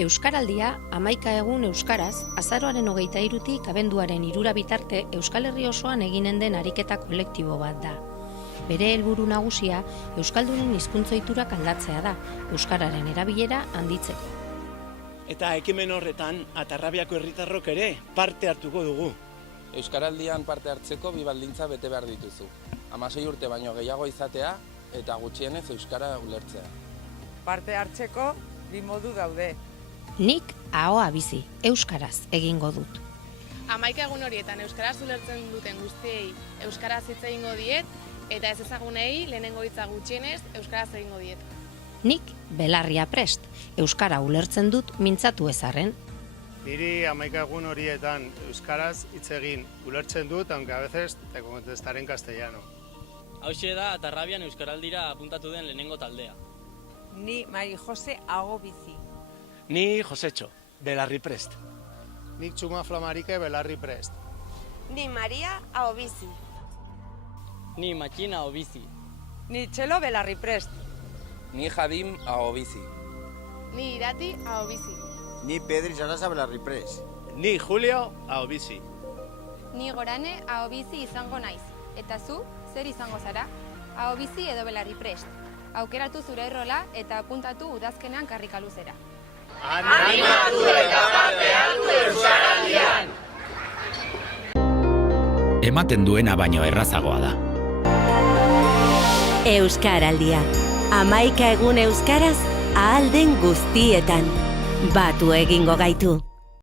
Euskaraldia 11 egun euskaraz, azaroaren 23tik abenduaren 3 bitarte Euskal Herri osoan eginen den ariketa kolektibo bat da. Bere helburu nagusia euskaldunen hizkuntza ohiturak aldatzea da, euskararen erabilera handitzeko. Eta ekimen horretan Atarrabiako herritarrok ere parte hartuko dugu. Euskaraldian parte hartzeko bi baldintza bete behar dituzu. 16 urte baino gehiago izatea eta gutxienez euskara ulertzea. Parte hartzeko bi modu daude. Nik ahoa bizi, euskaraz egingo dut. 11 egun horietan euskaraz ulertzen duten guztiei euskaraz hitz egingo diet eta ez ezagunei lehenengo hitza gutxienez euskaraz egingo diet. Nik belarria prest, euskara ulertzen dut mintzatu ezarren. Niri 11 egun horietan euskaraz hitz egin ulertzen dut, aunque a veces te contestaré en castellano. Hauxe da Atarrabian euskaraldira apuntatu den lehenengo taldea. Ni Mari Jose aho bizi. Ni Josetxo, belarri prest. Nik Txuma Flamarike belarri prest. Ni Maria aho bizi. Ni Matxina Obizi. Ni Txelo belarri prest. Ni Jadim ahobizi. Ni Irati aho bizi. Ni Pedri Sarasa belarri prest. Ni Julio ahobizi. Ni Gorane aho bizi izango naiz. Eta zu, zer izango zara? Aho bizi edo belarri prest. Aukeratu zure errola eta apuntatu udazkenean karrikaluzera. Animatu eta parte hartu euskaraldian! Ematen duena baino errazagoa da. Euskaraldia. 11 egun euskaraz ahal den guztietan. Batu egingo gaitu.